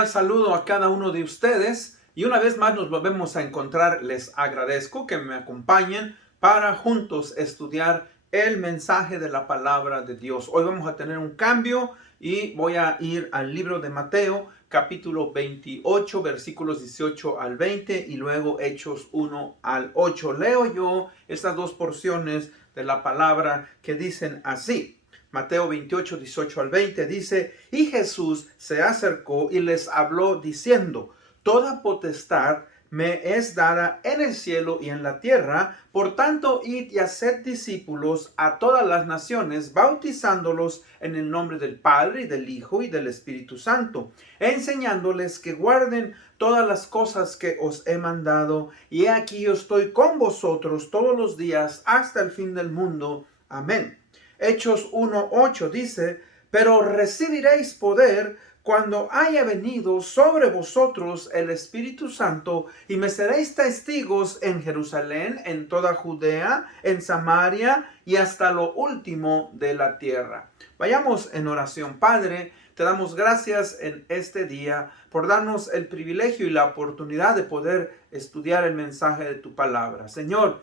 cordial saludo a cada uno de ustedes y una vez más nos volvemos a encontrar. Les agradezco que me acompañen para juntos estudiar el mensaje de la palabra de Dios. Hoy vamos a tener un cambio y voy a ir al libro de Mateo, capítulo 28, versículos 18 al 20 y luego Hechos 1 al 8. Leo yo estas dos porciones de la palabra que dicen así. Mateo 28, 18 al 20 dice: Y Jesús se acercó y les habló diciendo: Toda potestad me es dada en el cielo y en la tierra. Por tanto, id y haced discípulos a todas las naciones, bautizándolos en el nombre del Padre, y del Hijo, y del Espíritu Santo, enseñándoles que guarden todas las cosas que os he mandado. Y he aquí yo estoy con vosotros todos los días hasta el fin del mundo. Amén. Hechos 1:8 dice: Pero recibiréis poder cuando haya venido sobre vosotros el Espíritu Santo, y me seréis testigos en Jerusalén, en toda Judea, en Samaria y hasta lo último de la tierra. Vayamos en oración. Padre, te damos gracias en este día por darnos el privilegio y la oportunidad de poder estudiar el mensaje de tu palabra. Señor,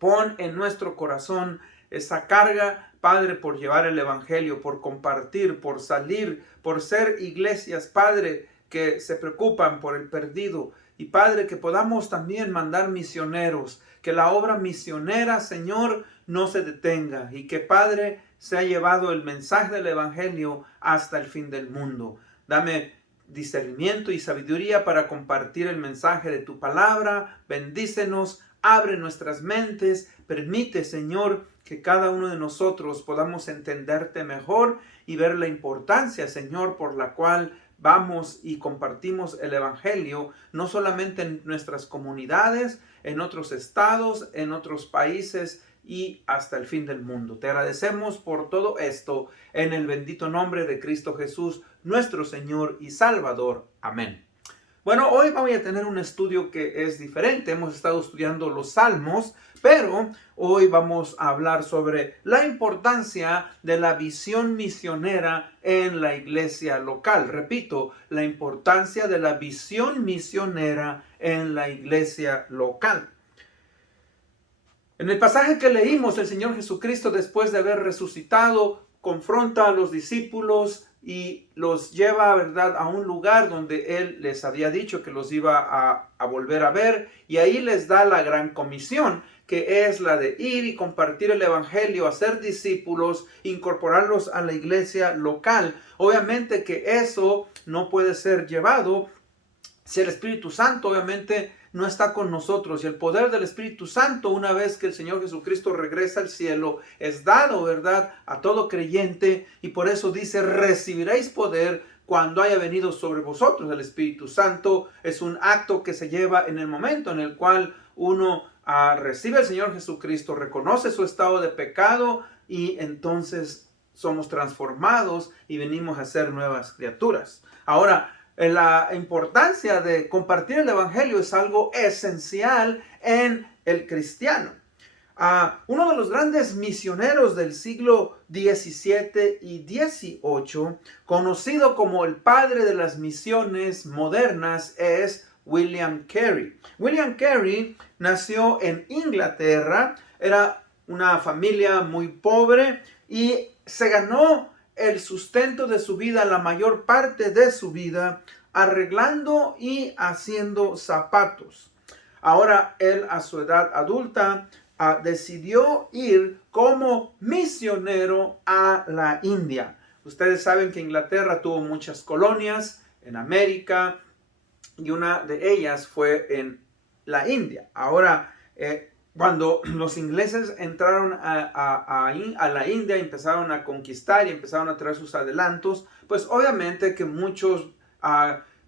pon en nuestro corazón esa carga, Padre, por llevar el evangelio, por compartir, por salir, por ser iglesias, Padre, que se preocupan por el perdido. Y Padre, que podamos también mandar misioneros, que la obra misionera, Señor, no se detenga. Y que, Padre, se ha llevado el mensaje del evangelio hasta el fin del mundo. Dame discernimiento y sabiduría para compartir el mensaje de tu palabra. Bendícenos, abre nuestras mentes, permite, Señor, que cada uno de nosotros podamos entenderte mejor y ver la importancia, Señor, por la cual vamos y compartimos el evangelio, no solamente en nuestras comunidades, en otros estados, en otros países y hasta el fin del mundo. Te agradecemos por todo esto en el bendito nombre de Cristo Jesús, nuestro Señor y Salvador. Amén. Bueno, hoy vamos a tener un estudio que es diferente. Hemos estado estudiando los Salmos, pero hoy vamos a hablar sobre la importancia de la visión misionera en la iglesia local. Repito, la importancia de la visión misionera en la iglesia local. En el pasaje que leímos, el Señor Jesucristo, después de haber resucitado, confronta a los discípulos y los lleva, ¿verdad?, a un lugar donde Él les había dicho que los iba a volver a ver, y ahí les da la gran comisión, que es la de ir y compartir el evangelio, hacer discípulos, incorporarlos a la iglesia local. Obviamente que eso no puede ser llevado si el Espíritu Santo obviamente no está con nosotros. Y el poder del Espíritu Santo, una vez que el Señor Jesucristo regresa al cielo, es dado, ¿verdad?, a todo creyente. Y por eso dice: recibiréis poder cuando haya venido sobre vosotros el Espíritu Santo. Es un acto que se lleva en el momento en el cual uno recibe al Señor Jesucristo, reconoce su estado de pecado, y entonces somos transformados y venimos a ser nuevas criaturas. Ahora, la importancia de compartir el evangelio es algo esencial en el cristiano. Uno de los grandes misioneros del siglo XVII y XVIII, conocido como el padre de las misiones modernas, es William Carey. William Carey nació en Inglaterra, era una familia muy pobre y se ganó el sustento de su vida, la mayor parte de su vida, arreglando y haciendo zapatos. Ahora él, a su edad adulta, decidió ir como misionero a la India. Ustedes saben que Inglaterra tuvo muchas colonias en América y una de ellas fue en la India. Ahora, cuando los ingleses entraron a la India, empezaron a conquistar y empezaron a traer sus adelantos, pues obviamente que muchas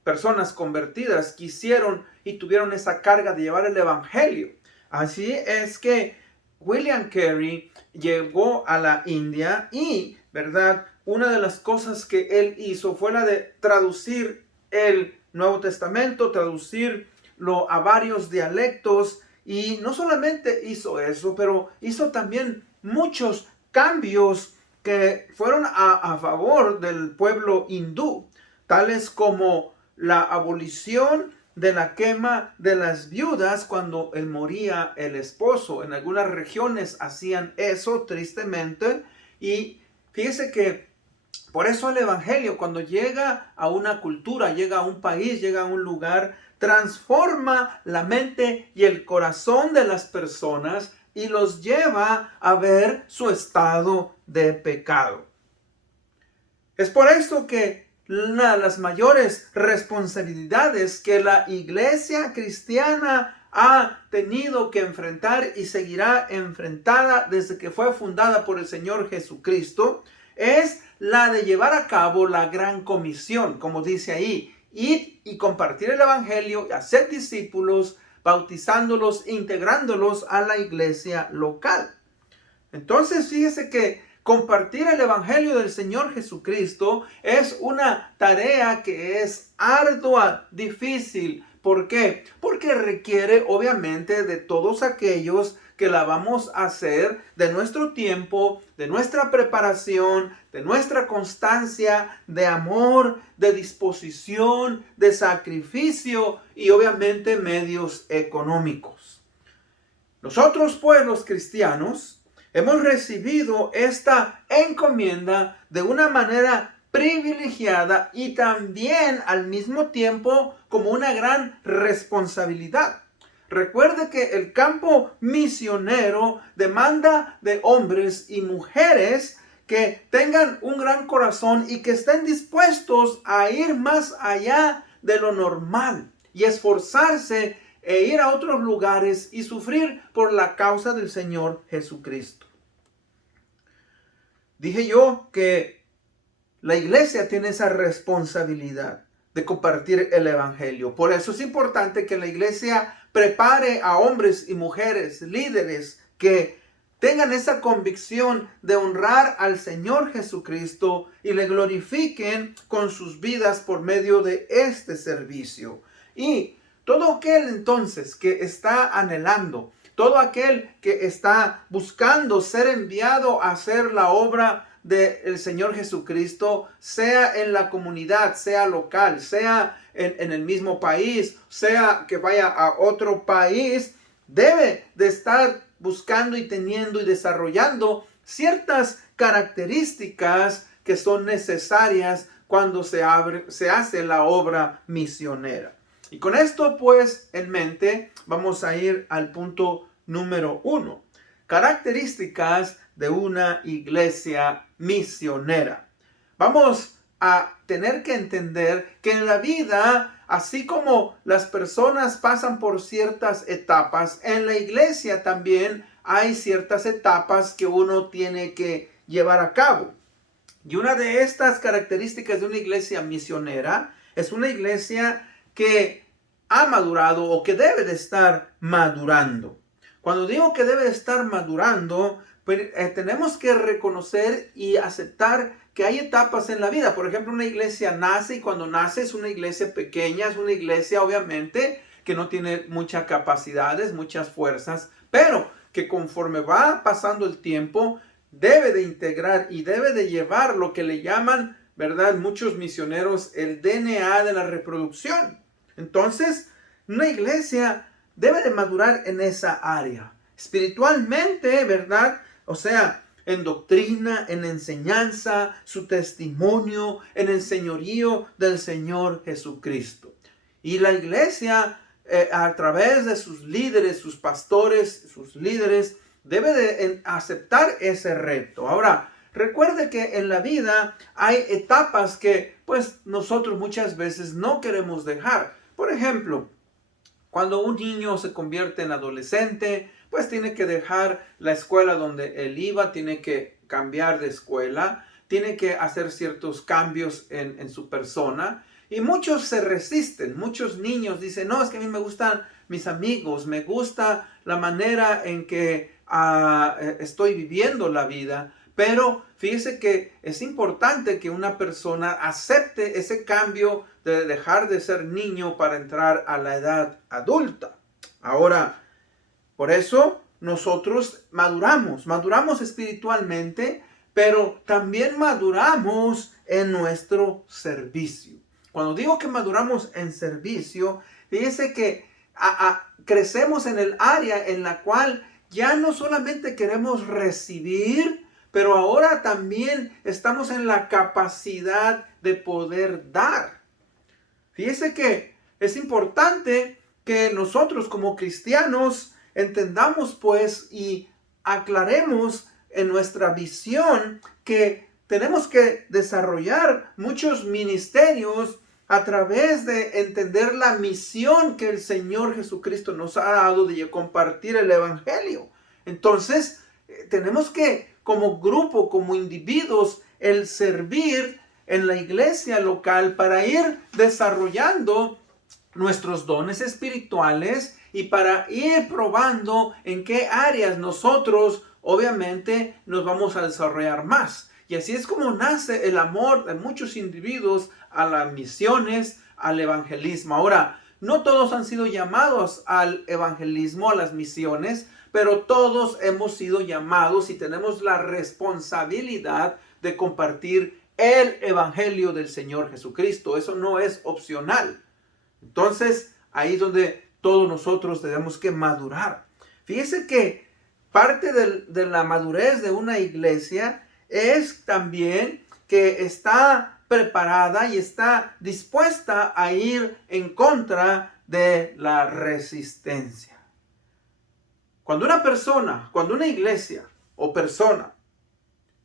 personas convertidas quisieron y tuvieron esa carga de llevar el evangelio. Así es que William Carey llegó a la India y, ¿verdad?, una de las cosas que él hizo fue la de traducir el Nuevo Testamento, traducirlo a varios dialectos. Y no solamente hizo eso, pero hizo también muchos cambios que fueron a favor del pueblo hindú, tales como la abolición de la quema de las viudas cuando moría el esposo. En algunas regiones hacían eso tristemente, y fíjese que por eso el evangelio, cuando llega a una cultura, llega a un país, llega a un lugar, transforma la mente y el corazón de las personas y los lleva a ver su estado de pecado. Es por eso que una de las mayores responsabilidades que la iglesia cristiana ha tenido que enfrentar y seguirá enfrentada desde que fue fundada por el Señor Jesucristo es la de llevar a cabo la gran comisión, como dice ahí: id y compartir el evangelio, y hacer discípulos, bautizándolos, integrándolos a la iglesia local. Entonces, fíjese que compartir el evangelio del Señor Jesucristo es una tarea que es ardua, difícil. ¿Por qué? Porque requiere obviamente de todos aquellos que la vamos a hacer, de nuestro tiempo, de nuestra preparación, de nuestra constancia, de amor, de disposición, de sacrificio y obviamente medios económicos. Nosotros, pues, los cristianos, hemos recibido esta encomienda de una manera privilegiada y también al mismo tiempo como una gran responsabilidad. Recuerde que el campo misionero demanda de hombres y mujeres que tengan un gran corazón y que estén dispuestos a ir más allá de lo normal y esforzarse e ir a otros lugares y sufrir por la causa del Señor Jesucristo. Dije yo que la iglesia tiene esa responsabilidad de compartir el evangelio. Por eso es importante que la iglesia prepare a hombres y mujeres, líderes, que tengan esa convicción de honrar al Señor Jesucristo y le glorifiquen con sus vidas por medio de este servicio. Y todo aquel entonces que está anhelando, todo aquel que está buscando ser enviado a hacer la obra del Señor Jesucristo, sea en la comunidad, sea local, sea en el mismo país, sea que vaya a otro país, debe de estar buscando y teniendo y desarrollando ciertas características que son necesarias cuando se hace la obra misionera. Y con esto pues en mente vamos a ir al punto número 1. Características de una iglesia misionera. Vamos a tener que entender que en la vida, así como las personas pasan por ciertas etapas, en la iglesia también hay ciertas etapas que uno tiene que llevar a cabo. Y una de estas características de una iglesia misionera es una iglesia que ha madurado o que debe de estar madurando. Cuando digo que debe de estar madurando, pues, tenemos que reconocer y aceptar que hay etapas en la vida. Por ejemplo, una iglesia nace y cuando nace es una iglesia pequeña, es una iglesia obviamente que no tiene muchas capacidades, muchas fuerzas, pero que conforme va pasando el tiempo debe de integrar y debe de llevar lo que le llaman, ¿verdad?, muchos misioneros, el DNA de la reproducción. Entonces, una iglesia debe de madurar en esa área. Espiritualmente, ¿verdad? O sea, en doctrina, en enseñanza, su testimonio, en el señorío del Señor Jesucristo. Y la iglesia, a través de sus líderes, sus pastores, sus líderes, debe de aceptar ese reto. Ahora, recuerde que en la vida hay etapas que pues nosotros muchas veces no queremos dejar. Por ejemplo, cuando un niño se convierte en adolescente, pues tiene que dejar la escuela donde él iba, tiene que cambiar de escuela, tiene que hacer ciertos cambios en su persona. Y muchos se resisten, muchos niños dicen, no, es que a mí me gustan mis amigos, me gusta la manera en que estoy viviendo la vida. Pero fíjese que es importante que una persona acepte ese cambio de dejar de ser niño para entrar a la edad adulta. Ahora, por eso nosotros maduramos espiritualmente, pero también maduramos en nuestro servicio. Cuando digo que maduramos en servicio, fíjese que crecemos en el área en la cual ya no solamente queremos recibir, pero ahora también estamos en la capacidad de poder dar. Fíjese que es importante que nosotros como cristianos entendamos pues y aclaremos en nuestra visión que tenemos que desarrollar muchos ministerios a través de entender la misión que el Señor Jesucristo nos ha dado de compartir el Evangelio. Entonces, tenemos que, como grupo, como individuos, el servir en la iglesia local para ir desarrollando nuestros dones espirituales y para ir probando en qué áreas nosotros, obviamente, nos vamos a desarrollar más. Y así es como nace el amor de muchos individuos a las misiones, al evangelismo. Ahora, no todos han sido llamados al evangelismo, a las misiones, pero todos hemos sido llamados y tenemos la responsabilidad de compartir el evangelio del Señor Jesucristo. Eso no es opcional. Entonces, ahí es donde todos nosotros tenemos que madurar. Fíjese que parte de la madurez de una iglesia es también que está preparada y está dispuesta a ir en contra de la resistencia. Cuando una iglesia o persona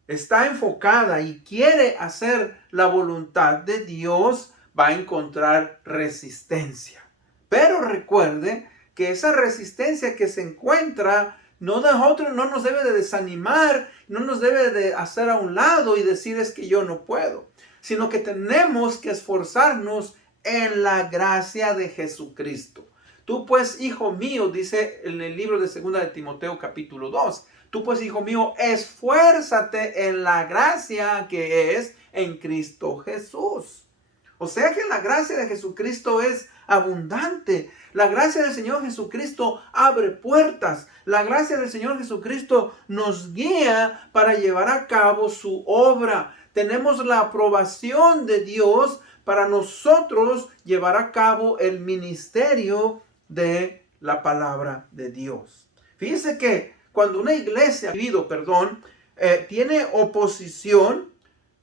está enfocada y quiere hacer la voluntad de Dios, va a encontrar resistencia. Pero recuerde que esa resistencia que se encuentra no nos debe de desanimar, no nos debe de hacer a un lado y decir es que yo no puedo, sino que tenemos que esforzarnos en la gracia de Jesucristo. Tú pues, hijo mío, dice en el libro de 2 de Timoteo capítulo 2, tú pues, hijo mío, esfuérzate en la gracia que es en Cristo Jesús. O sea que la gracia de Jesucristo es abundante. La gracia del Señor Jesucristo abre puertas. La gracia del Señor Jesucristo nos guía para llevar a cabo su obra. Tenemos la aprobación de Dios para nosotros llevar a cabo el ministerio de la palabra de Dios. Fíjense que cuando una iglesia, tiene oposición,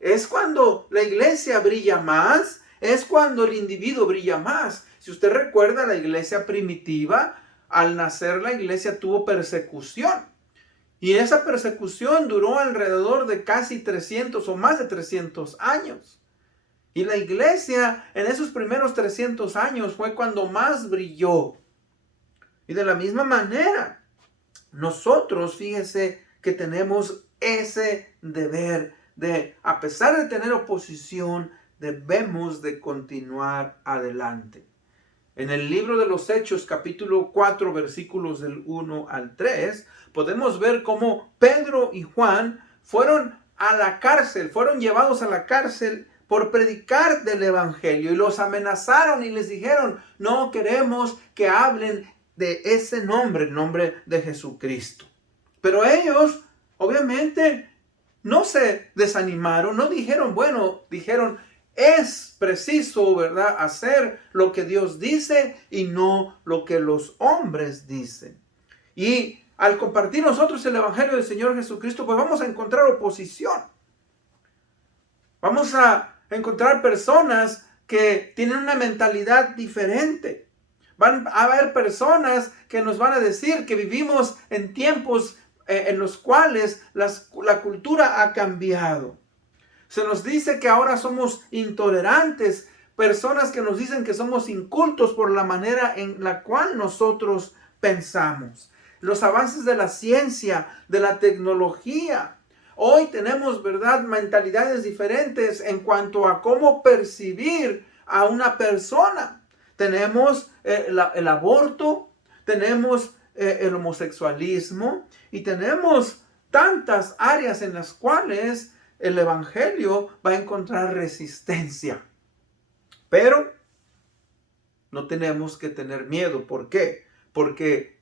es cuando la iglesia brilla más, es cuando el individuo brilla más. Si usted recuerda, la iglesia primitiva, al nacer la iglesia tuvo persecución. Y esa persecución duró alrededor de casi 300 o más de 300 años. Y la iglesia en esos primeros 300 años fue cuando más brilló. Y de la misma manera, nosotros, fíjese que tenemos ese deber de, a pesar de tener oposición, debemos de continuar adelante. En el libro de los Hechos, capítulo 4, versículos del 1 al 3, podemos ver cómo Pedro y Juan fueron llevados a la cárcel por predicar del evangelio, y los amenazaron y les dijeron, no queremos que hablen de ese nombre, el nombre de Jesucristo. Pero ellos, obviamente, no se desanimaron, no dijeron, dijeron, es preciso, ¿verdad?, hacer lo que Dios dice y no lo que los hombres dicen. Y al compartir nosotros el evangelio del Señor Jesucristo, pues vamos a encontrar oposición. Vamos a encontrar personas que tienen una mentalidad diferente. Van a haber personas que nos van a decir que vivimos en tiempos en los cuales la cultura ha cambiado. Se nos dice que ahora somos intolerantes, personas que nos dicen que somos incultos por la manera en la cual nosotros pensamos. Los avances de la ciencia, de la tecnología. Hoy tenemos, ¿verdad?, mentalidades diferentes en cuanto a cómo percibir a una persona. Tenemos el aborto, tenemos el homosexualismo y tenemos tantas áreas en las cuales el evangelio va a encontrar resistencia. Pero no tenemos que tener miedo. ¿Por qué? Porque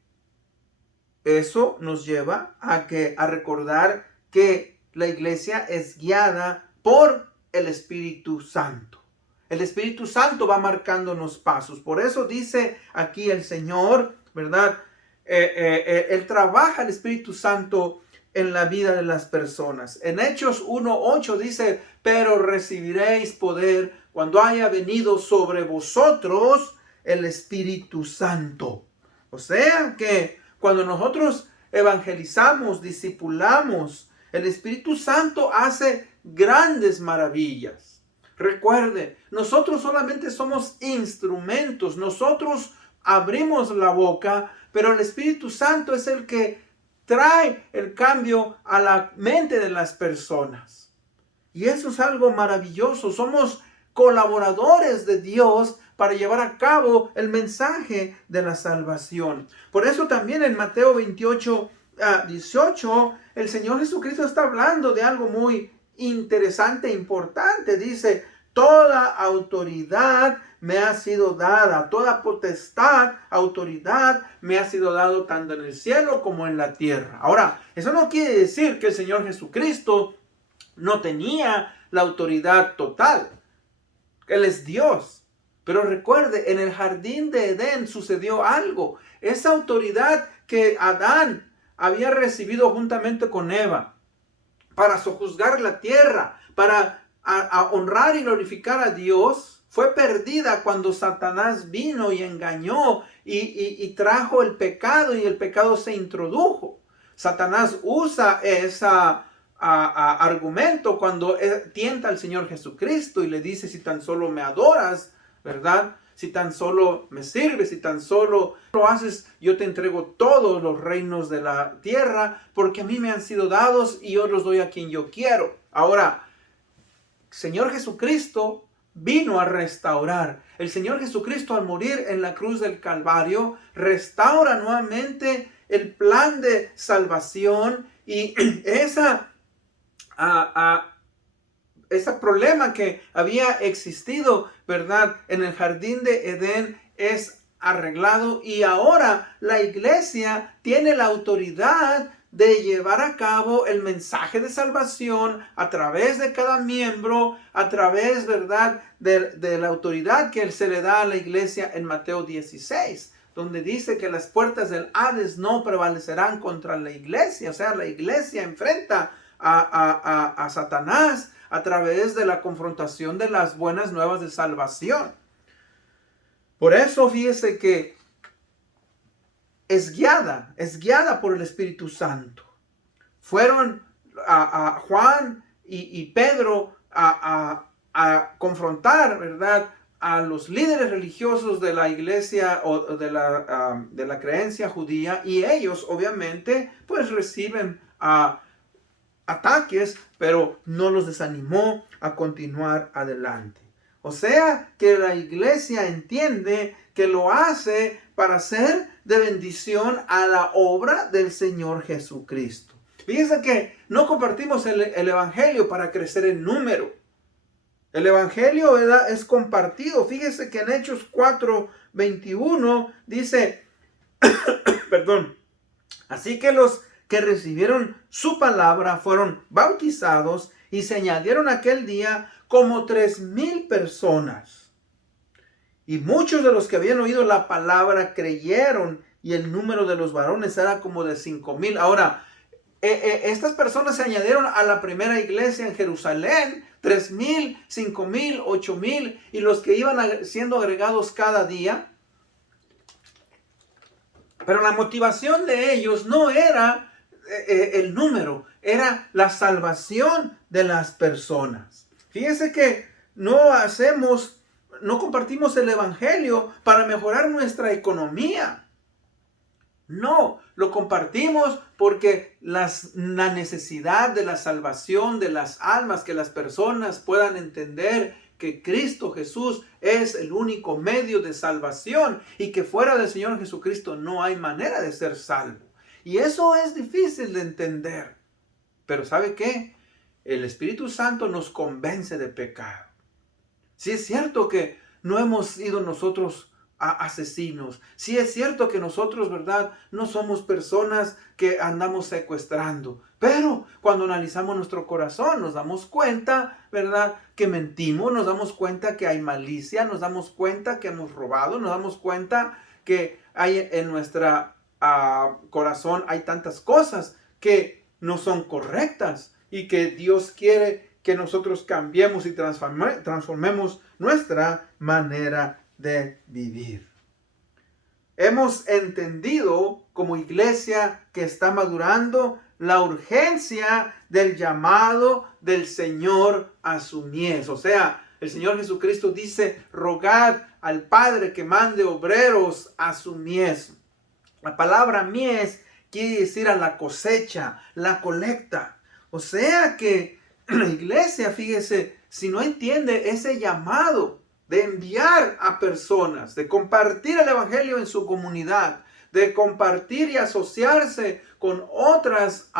eso nos lleva a recordar que la iglesia es guiada por el Espíritu Santo. El Espíritu Santo va marcándonos pasos. Por eso dice aquí el Señor, ¿verdad? Él trabaja el Espíritu Santo en la vida de las personas. En Hechos 1:8 dice, pero recibiréis poder cuando haya venido sobre vosotros el Espíritu Santo. O sea que cuando nosotros evangelizamos, discipulamos, el Espíritu Santo hace grandes maravillas. Recuerde, nosotros solamente somos instrumentos, nosotros abrimos la boca, pero el Espíritu Santo es el que trae el cambio a la mente de las personas. Y eso es algo maravilloso. Somos colaboradores de Dios para llevar a cabo el mensaje de la salvación. Por eso también en Mateo 28:18, el Señor Jesucristo está hablando de algo muy interesante e importante. Dice, toda autoridad me ha sido dada, toda potestad, autoridad me ha sido dado tanto en el cielo como en la tierra. Ahora, eso no quiere decir que el Señor Jesucristo no tenía la autoridad total. Él es Dios. Pero recuerde, en el jardín de Edén sucedió algo. Esa autoridad que Adán había recibido juntamente con Eva para sojuzgar la tierra, para honrar y glorificar a Dios, fue perdida cuando Satanás vino y engañó y trajo el pecado, y el pecado se introdujo. Satanás usa ese argumento cuando tienta al Señor Jesucristo y le dice, si tan solo me adoras, ¿verdad? Si tan solo me sirves, si tan solo lo haces, yo te entrego todos los reinos de la tierra, porque a mí me han sido dados y yo los doy a quien yo quiero. Ahora, Señor Jesucristo vino a restaurar. El Señor Jesucristo, al morir en la cruz del Calvario, restaura nuevamente el plan de salvación, y ese problema que había existido, ¿verdad?, en el jardín de Edén es arreglado, y ahora la iglesia tiene la autoridad de llevar a cabo el mensaje de salvación a través de cada miembro, a través, ¿verdad?, de la autoridad que se le da a la iglesia en Mateo 16, donde dice que las puertas del Hades no prevalecerán contra la iglesia. O sea, la iglesia enfrenta a Satanás a través de la confrontación de las buenas nuevas de salvación. Por eso fíjese que es guiada por el Espíritu Santo. Fueron a Juan y Pedro a confrontar, ¿verdad?, a los líderes religiosos de la iglesia o de la creencia judía, y ellos obviamente pues reciben ataques, pero no los desanimó a continuar adelante. O sea que la iglesia entiende que lo hace para ser de bendición a la obra del Señor Jesucristo. Fíjense que no compartimos el evangelio para crecer en número. El evangelio, ¿verdad?, es compartido. Fíjese que en Hechos 4:21 dice, perdón, así que los que recibieron su palabra fueron bautizados, y se añadieron aquel día como 3,000 personas. Y muchos de los que habían oído la palabra creyeron, y el número de los varones era como de 5,000. Ahora, estas personas se añadieron a la primera iglesia en Jerusalén, 3,000, 5,000, 8,000, y los que iban siendo agregados cada día. Pero la motivación de ellos no era el número, era la salvación de las personas. Fíjense que no compartimos el evangelio para mejorar nuestra economía. No, lo compartimos porque la necesidad de la salvación de las almas, que las personas puedan entender que Cristo Jesús es el único medio de salvación, y que fuera del Señor Jesucristo no hay manera de ser salvo. Y eso es difícil de entender. Pero ¿sabe qué? El Espíritu Santo nos convence de pecado. Sí es cierto que no hemos sido nosotros asesinos. Sí es cierto que nosotros, ¿verdad? No somos personas que andamos secuestrando. Pero cuando analizamos nuestro corazón nos damos cuenta, ¿verdad? Que mentimos, nos damos cuenta que hay malicia, nos damos cuenta que hemos robado, nos damos cuenta que hay en nuestra corazón hay tantas cosas que no son correctas y que Dios quiere que nosotros cambiemos y transformemos nuestra manera de vivir. Hemos entendido como iglesia que está madurando la urgencia del llamado del Señor a su mies. O sea, el Señor Jesucristo dice, rogad al Padre que mande obreros a su mies. La palabra mies quiere decir a la cosecha, la colecta. O sea que la iglesia, fíjese, si no entiende ese llamado de enviar a personas, de compartir el evangelio en su comunidad, de compartir y asociarse con otras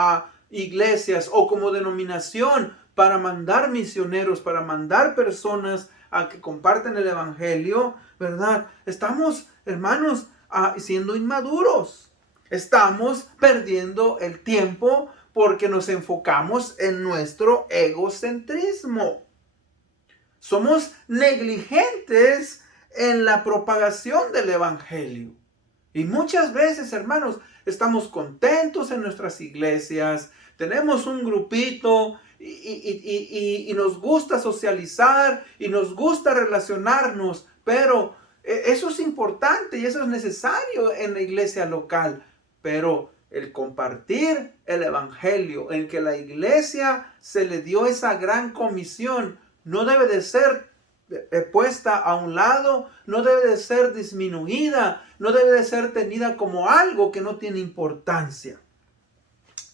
iglesias o como denominación para mandar misioneros, para mandar personas a que comparten el evangelio, ¿verdad? Estamos, hermanos, siendo inmaduros. Estamos perdiendo el tiempo porque nos enfocamos en nuestro egocentrismo. Somos negligentes en la propagación del evangelio. Y muchas veces, hermanos, estamos contentos en nuestras iglesias, tenemos un grupito y nos gusta socializar y nos gusta relacionarnos, pero eso es importante y eso es necesario en la iglesia local. Pero el compartir el evangelio, en que la iglesia se le dio esa gran comisión, no debe de ser puesta a un lado, no debe de ser disminuida, no debe de ser tenida como algo que no tiene importancia.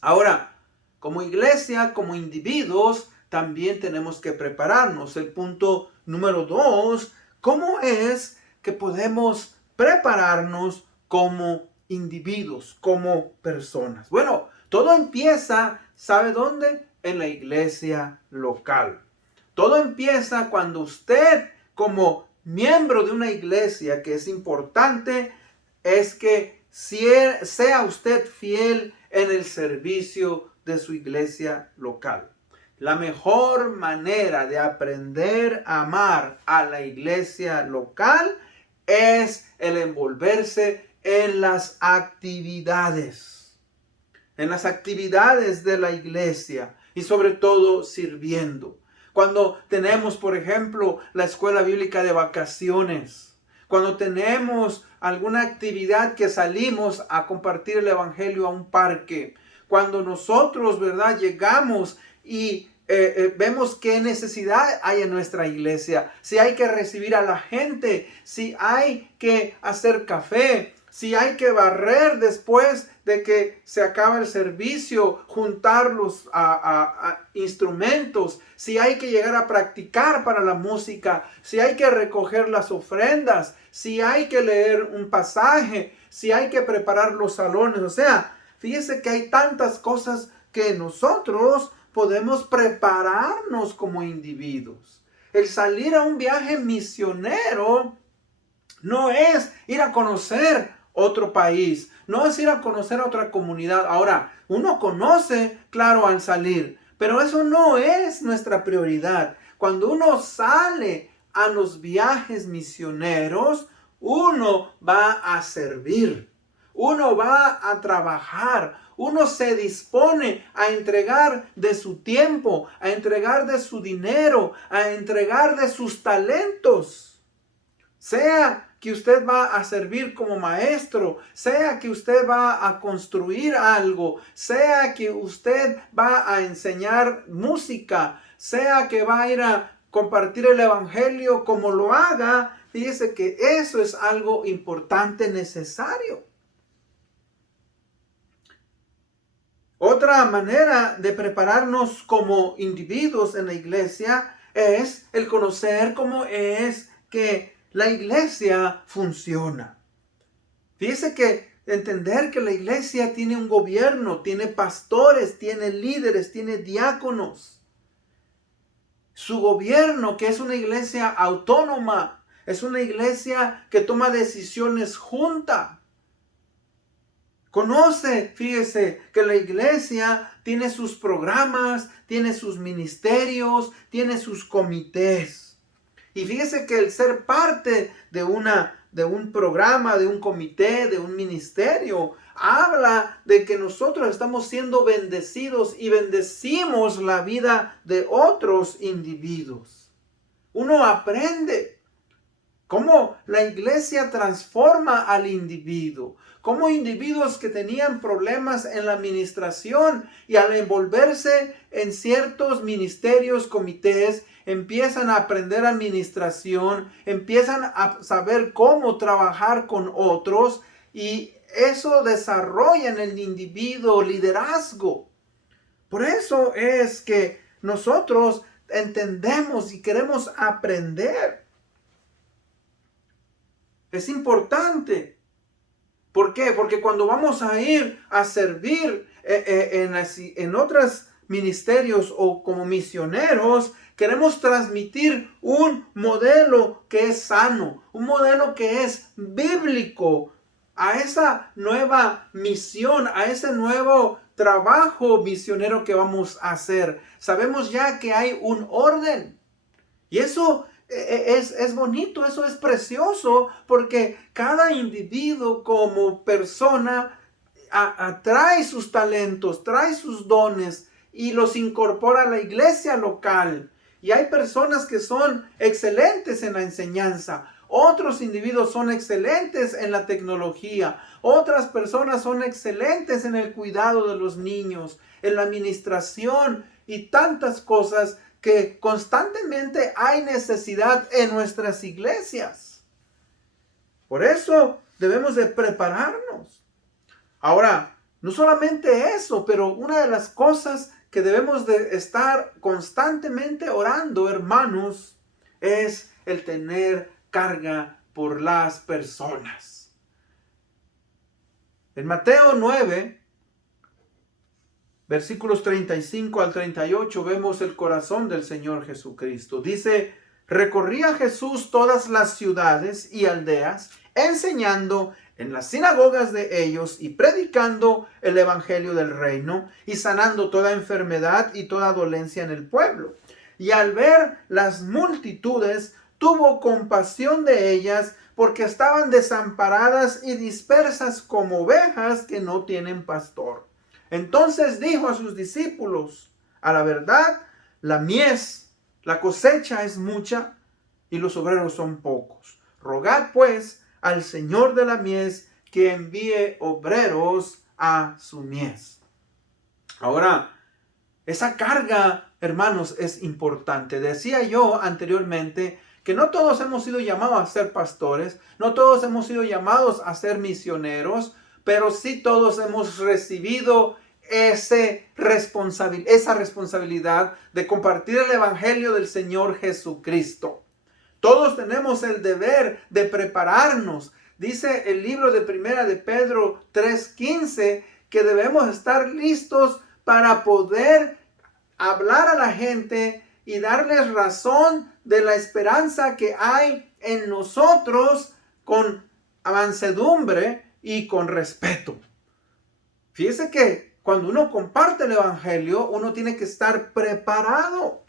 Ahora, como iglesia, como individuos, también tenemos que prepararnos. El punto número 2, ¿cómo es que podemos prepararnos como individuos, como personas? Bueno, todo empieza, ¿sabe dónde? En la iglesia local. Todo empieza cuando usted, como miembro de una iglesia, que es importante, es que sea usted fiel en el servicio de su iglesia local. La mejor manera de aprender a amar a la iglesia local es el envolverse en las actividades. En las actividades de la iglesia y sobre todo sirviendo. Cuando tenemos, por ejemplo, la escuela bíblica de vacaciones. Cuando tenemos alguna actividad que salimos a compartir el evangelio a un parque. Cuando nosotros, ¿verdad?, llegamos y vemos qué necesidad hay en nuestra iglesia. Si hay que recibir a la gente, si hay que hacer café, si hay que barrer después de que se acaba el servicio, juntar los instrumentos, si hay que llegar a practicar para la música, si hay que recoger las ofrendas, si hay que leer un pasaje, si hay que preparar los salones. O sea, fíjese que hay tantas cosas que nosotros podemos prepararnos como individuos. El salir a un viaje misionero no es ir a conocer otro país, no es ir a conocer a otra comunidad. Ahora, uno conoce, claro, al salir, pero eso no es nuestra prioridad. Cuando uno sale a los viajes misioneros, uno va a servir, uno va a trabajar, uno se dispone a entregar de su tiempo, a entregar de su dinero, a entregar de sus talentos. Sea que usted va a servir como maestro, sea que usted va a construir algo, sea que usted va a enseñar música, sea que va a ir a compartir el evangelio, como lo haga, fíjese que eso es algo importante, necesario. Otra manera de prepararnos como individuos en la iglesia es el conocer cómo es que la iglesia funciona. Fíjese que entender que la iglesia tiene un gobierno, tiene pastores, tiene líderes, tiene diáconos. Su gobierno, que es una iglesia autónoma, Es una iglesia que toma decisiones junta. Conoce, fíjese, que la iglesia tiene sus programas, tiene sus ministerios, tiene sus comités. Y fíjese que el ser parte de un programa, de un comité, de un ministerio, habla de que nosotros estamos siendo bendecidos y bendecimos la vida de otros individuos. Uno aprende cómo la iglesia transforma al individuo. Cómo individuos que tenían problemas en la administración y al envolverse en ciertos ministerios, comités, empiezan a aprender administración, empiezan a saber cómo trabajar con otros y eso desarrolla en el individuo liderazgo. Por eso es que nosotros entendemos y queremos aprender. Es importante. ¿Por qué? Porque cuando vamos a ir a servir en otros ministerios o como misioneros, queremos transmitir un modelo que es sano, un modelo que es bíblico a esa nueva misión, a ese nuevo trabajo misionero que vamos a hacer. Sabemos ya que hay un orden y eso es bonito, eso es precioso, porque cada individuo como persona trae sus talentos, trae sus dones y los incorpora a la iglesia local. Y hay personas que son excelentes en la enseñanza, otros individuos son excelentes en la tecnología, otras personas son excelentes en el cuidado de los niños, en la administración y tantas cosas que constantemente hay necesidad en nuestras iglesias. Por eso debemos de prepararnos. Ahora, no solamente eso, pero una de las cosas que debemos de estar constantemente orando, hermanos, es el tener carga por las personas. En Mateo 9, versículos 35 al 38, vemos el corazón del Señor Jesucristo. Dice, recorría Jesús todas las ciudades y aldeas, enseñando en las sinagogas de ellos y predicando el evangelio del reino y sanando toda enfermedad y toda dolencia en el pueblo. Y al ver las multitudes, tuvo compasión de ellas porque estaban desamparadas y dispersas como ovejas que no tienen pastor. Entonces dijo a sus discípulos, a la verdad, la mies, la cosecha es mucha y los obreros son pocos. Rogad pues al Señor de la mies que envíe obreros a su mies. Ahora, esa carga, hermanos, es importante. Decía yo anteriormente que no todos hemos sido llamados a ser pastores, no todos hemos sido llamados a ser misioneros, pero sí todos hemos recibido esa responsabilidad de compartir el evangelio del Señor Jesucristo. Todos tenemos el deber de prepararnos. Dice el libro de Primera de Pedro 3:15 que debemos estar listos para poder hablar a la gente y darles razón de la esperanza que hay en nosotros con mansedumbre y con respeto. Fíjese que cuando uno comparte el evangelio, uno tiene que estar preparado.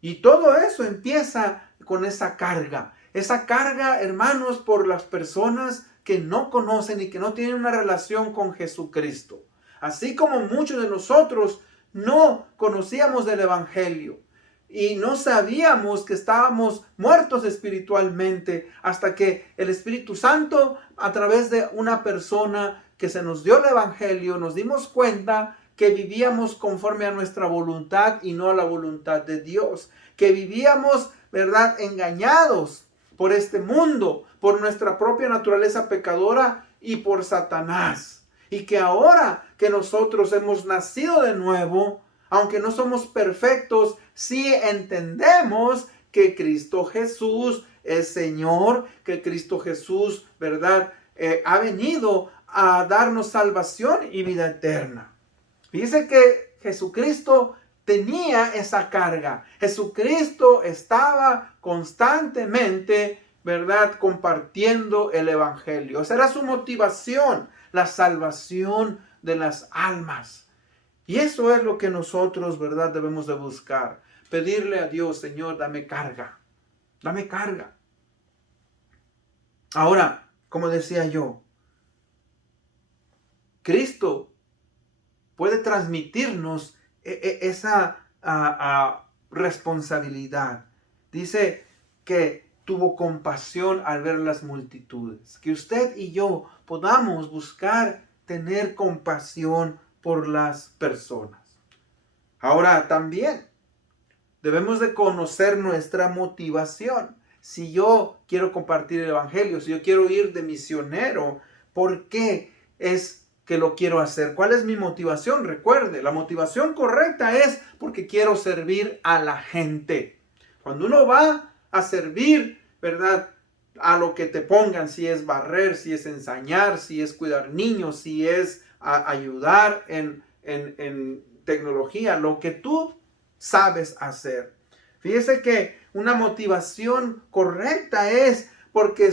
Y todo eso empieza con esa carga. Esa carga, hermanos, por las personas que no conocen y que no tienen una relación con Jesucristo. Así como muchos de nosotros no conocíamos del evangelio y no sabíamos que estábamos muertos espiritualmente hasta que el Espíritu Santo, a través de una persona que se nos dio el evangelio, nos dimos cuenta que vivíamos conforme a nuestra voluntad y no a la voluntad de Dios, que vivíamos, ¿verdad?, engañados por este mundo, por nuestra propia naturaleza pecadora y por Satanás. Y que ahora que nosotros hemos nacido de nuevo, aunque no somos perfectos, sí entendemos que Cristo Jesús es Señor, que Cristo Jesús, ¿verdad?, ha venido a darnos salvación y vida eterna. Dice que Jesucristo tenía esa carga. Jesucristo estaba constantemente, ¿verdad?, compartiendo el evangelio. Esa era su motivación, la salvación de las almas. Y eso es lo que nosotros, ¿verdad?, debemos de buscar. Pedirle a Dios: Señor, dame carga. Dame carga. Ahora, como decía yo, Cristo puede transmitirnos esa responsabilidad. Dice que tuvo compasión al ver las multitudes. Que usted y yo podamos buscar tener compasión por las personas. Ahora también debemos de conocer nuestra motivación. Si yo quiero compartir el evangelio, si yo quiero ir de misionero, ¿por qué es que lo quiero hacer? ¿Cuál es mi motivación? Recuerde, la motivación correcta es porque quiero servir a la gente. Cuando uno va a servir, ¿verdad?, a lo que te pongan, si es barrer, si es ensañar, si es cuidar niños, si es ayudar en tecnología, lo que tú sabes hacer. Fíjese que una motivación correcta es porque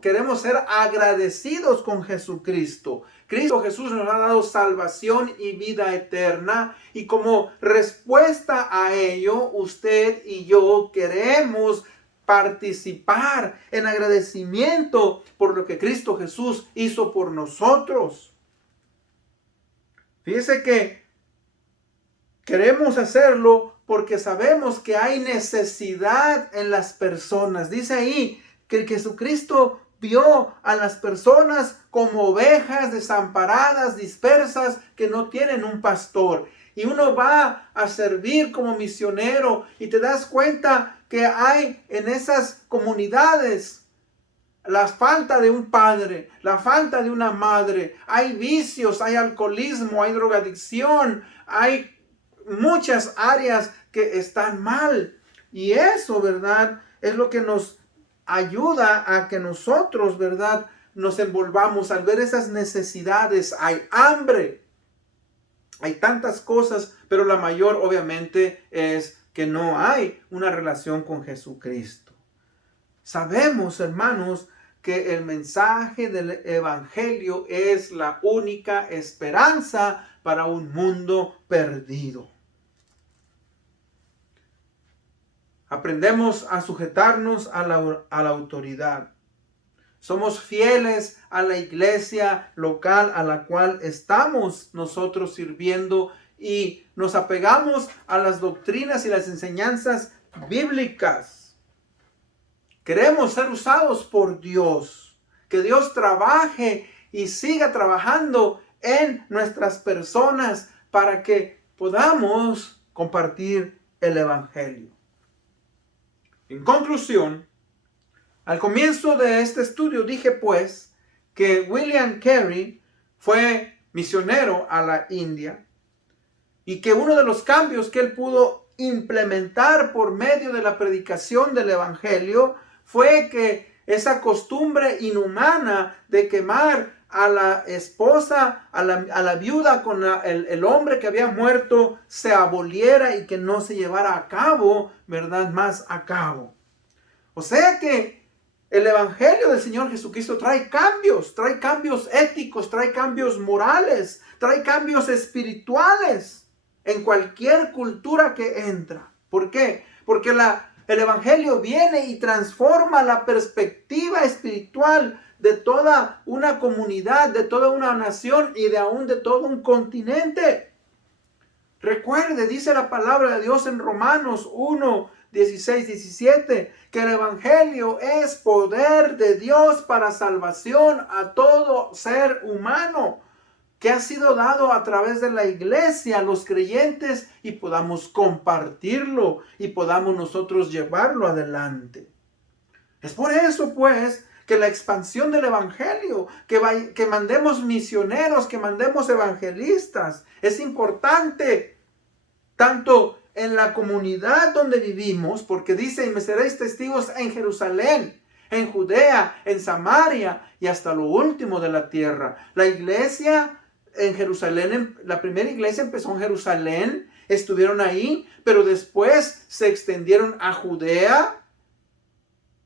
queremos ser agradecidos con Jesucristo. Cristo Jesús nos ha dado salvación y vida eterna, y como respuesta a ello, usted y yo queremos participar en agradecimiento por lo que Cristo Jesús hizo por nosotros. Fíjese que queremos hacerlo porque sabemos que hay necesidad en las personas. Dice ahí que Jesucristo vio a las personas como ovejas desamparadas, dispersas, que no tienen un pastor. Y uno va a servir como misionero y te das cuenta que hay en esas comunidades la falta de un padre, la falta de una madre. Hay vicios, hay alcoholismo, hay drogadicción, hay muchas áreas que están mal. Y eso, ¿verdad?, es lo que nos ayuda a que nosotros, ¿verdad?, nos envolvamos al ver esas necesidades. Hay hambre, hay tantas cosas, pero la mayor obviamente es que no hay una relación con Jesucristo. Sabemos, hermanos, que el mensaje del evangelio es la única esperanza para un mundo perdido. Aprendemos a sujetarnos a la autoridad. Somos fieles a la iglesia local a la cual estamos nosotros sirviendo y nos apegamos a las doctrinas y las enseñanzas bíblicas. Queremos ser usados por Dios. Que Dios trabaje y siga trabajando en nuestras personas para que podamos compartir el evangelio. En conclusión, al comienzo de este estudio dije pues que William Carey fue misionero a la India y que uno de los cambios que él pudo implementar por medio de la predicación del evangelio fue que esa costumbre inhumana de quemar a la esposa, a la viuda con el hombre que había muerto, se aboliera y que no se llevara a cabo, ¿verdad?, más a cabo. O sea que el evangelio del Señor Jesucristo trae cambios éticos, trae cambios morales, trae cambios espirituales en cualquier cultura que entra. ¿Por qué? Porque el evangelio viene y transforma la perspectiva espiritual de toda una comunidad, de toda una nación y de aún de todo un continente. Recuerde, dice la palabra de Dios en Romanos 1, 16, 17, que el evangelio es poder de Dios para salvación a todo ser humano, que ha sido dado a través de la iglesia a los creyentes y podamos compartirlo y podamos nosotros llevarlo adelante. Es por eso pues que la expansión del evangelio, que mandemos misioneros, que mandemos evangelistas, es importante tanto en la comunidad donde vivimos, porque dice: y me seréis testigos en Jerusalén, en Judea, en Samaria y hasta lo último de la tierra. La iglesia en Jerusalén, la primera iglesia empezó en Jerusalén, estuvieron ahí, pero después se extendieron a Judea,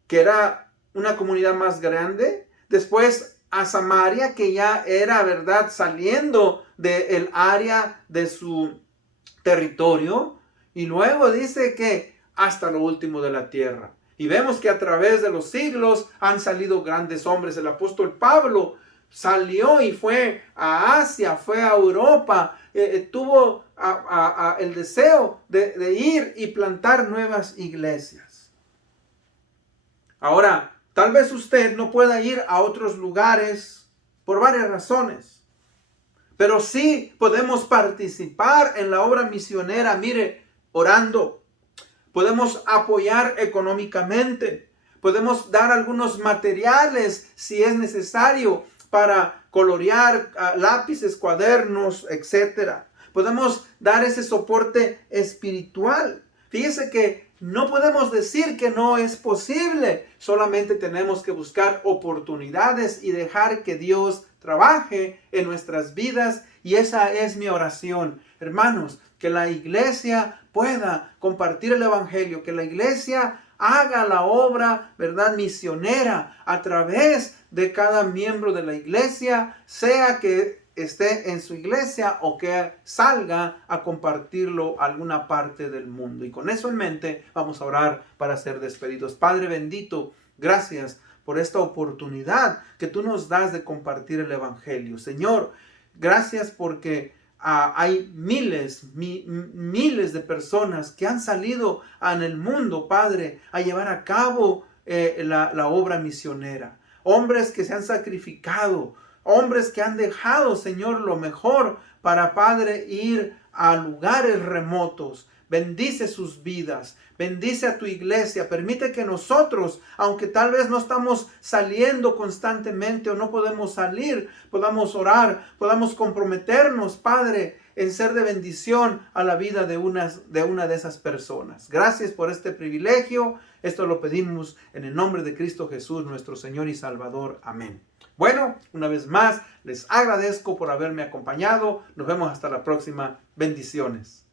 que era una comunidad más grande, después a Samaria, que ya era, ¿verdad?, saliendo del área de su territorio, y luego dice que hasta lo último de la tierra. Y vemos que a través de los siglos han salido grandes hombres. El apóstol Pablo salió y fue a Asia, fue a Europa, tuvo el deseo de ir y plantar nuevas iglesias. Ahora, tal vez usted no pueda ir a otros lugares por varias razones, pero sí podemos participar en la obra misionera, mire, orando. Podemos apoyar económicamente. Podemos dar algunos materiales si es necesario para colorear, lápices, cuadernos, etc. Podemos dar ese soporte espiritual. Fíjese que no podemos decir que no es posible. Solamente tenemos que buscar oportunidades y dejar que Dios trabaje en nuestras vidas. Y esa es mi oración. Hermanos, que la iglesia pueda compartir el evangelio, que la iglesia haga la obra, ¿verdad?, misionera a través de cada miembro de la iglesia, sea que esté en su iglesia o que salga a compartirlo a alguna parte del mundo. Y con eso en mente vamos a orar para ser despedidos. Padre bendito, gracias por esta oportunidad que tú nos das de compartir el evangelio. Señor, gracias porque hay miles de personas que han salido en el mundo, Padre, a llevar a cabo la obra misionera. Hombres que se han sacrificado, hombres que han dejado, Señor, lo mejor para, Padre, ir a lugares remotos. Bendice sus vidas, bendice a tu iglesia, permite que nosotros, aunque tal vez no estamos saliendo constantemente o no podemos salir, podamos orar, podamos comprometernos, Padre, en ser de bendición a la vida de una de esas personas. Gracias por este privilegio, esto lo pedimos en el nombre de Cristo Jesús, nuestro Señor y Salvador. Amén. Bueno, una vez más, les agradezco por haberme acompañado. Nos vemos hasta la próxima. Bendiciones.